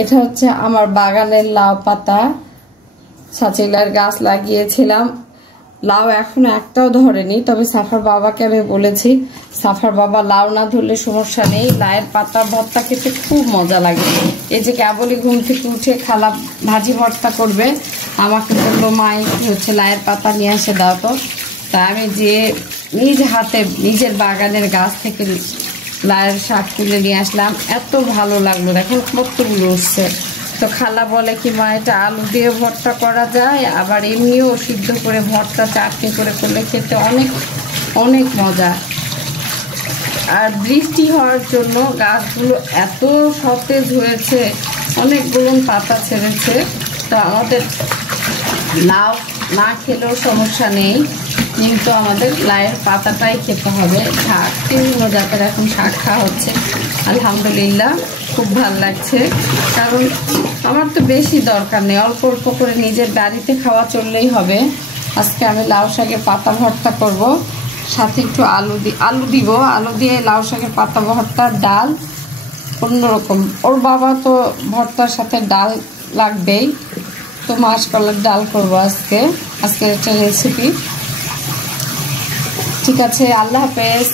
এটা হচ্ছে আমার বাগানের লাউ পাতা, ছাচিলার গাছ লাগিয়েছিলাম। লাউ এখনো একটাও ধরেনি, তবে সাফার বাবাকে আমি বলেছি সাফার বাবা লাউ না ধরলে সমস্যা নেই, লাউয়ের পাতা ভর্তা খেতে খুব মজা লাগে। এই যে কেবলই ঘুম থেকে উঠে খালা ভাজি ভর্তা করবে, আমাকে বললো মা হচ্ছে লাউয়ের পাতা নিয়ে এসে দাও তো। তা আমি যে নিজ হাতে নিজের বাগানের গাছ থেকে লাউয়ের শাক তুলে নিয়ে আসলাম, এত ভালো লাগলো, দেখেন কতগুলো উঠছে। তো খালা বলে কি মা এটা আলু দিয়ে ভর্তা করা যায়, আবার এমনিও সিদ্ধ করে ভর্তা চাটনি করে করলে খেতে অনেক অনেক মজা। আর বৃষ্টি হওয়ার জন্য গাছগুলো এত সতেজ হয়েছে, অনেকগুলো পাতা ছেড়েছে। তো আমাদের লাউ না খেলেও সমস্যা নেই, কিন্তু আমাদের লাউয়ের পাতাটাই খেতে হবে। শাক বিভিন্ন জাতের এখন শাক খাওয়া হচ্ছে, আলহামদুলিল্লাহ খুব ভালো লাগছে। কারণ আমার তো বেশি দরকার নেই, অল্প অল্প করে নিজের বাড়িতে খাওয়া চললেই হবে। আজকে আমি লাউ শাকের পাতা ভর্তা করব, সাথে একটু আলু দিব, আলু দিয়ে লাউ শাকের পাতা ভর্তার ডাল অন্যরকম। ওর বাবা তো ভর্তার সাথে ডাল লাগবেই, তো মাসকলার ডাল করবো আজকে একটা রেসিপি। ঠিক আছে, আল্লাহ হাফেজ।